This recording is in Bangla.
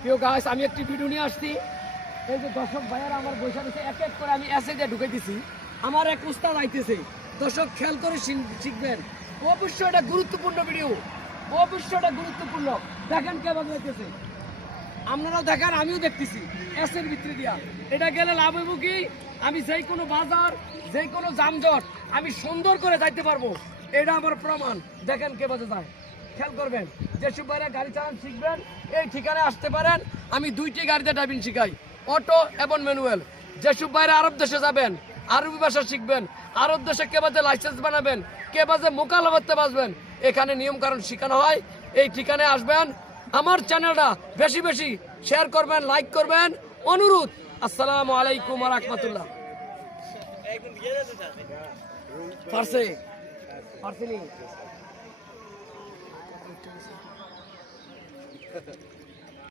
প্রিয় গাইস, আমি একটি ভিডিও নিয়ে আসছি। এই যে দর্শক ভাইয়ারা আমার বসে আছে, এক এক করে আমি এসে দিয়ে ঢুকে দিছি। আমার এক উস্তাদ আইতেছে, দর্শক খেয়াল করে শিখবেন। অবশ্যই এটা গুরুত্বপূর্ণ ভিডিও, অবশ্যই এটা গুরুত্বপূর্ণ। দেখেন কে বাজাইতেছে, আপনারাও দেখেন, আমিও দেখতেছি এসের ভিতরে দিয়া। এটা গেলে লাভ হইব কি, আমি যেই কোনো বাজার, যেই কোনো যানজট আমি সুন্দর করে যাইতে পারবো। এটা আমার প্রমাণ। দেখেন কে বাজে যায়, খেয়াল করবেন। যেসব ভাইরা গাড়ি চালান শিখবেন, এই ঠিকানায় আসতে পারেন। আমি দুইটি গাড়িতে ড্রাইভিং শিখাই, অটো এবং ম্যানুয়াল। যেসব ভাইরা আরব দেশে যাবেন, আরবি ভাষা শিখবেন, আরব দেশে কে বাজে লাইসেন্স বানাবেন, কে বাজে মোকালাবাতে বাজবেন, এখানে নিয়ম কারণ শেখানো হয়। এই ঠিকানায় আসবেন। আমার চ্যানেলটা বেশি বেশি শেয়ার করবেন, লাইক করবেন, অনুরোধ। আসসালামু আলাইকুম ওয়া রাহমাতুল্লাহ। পারছে পারছে নি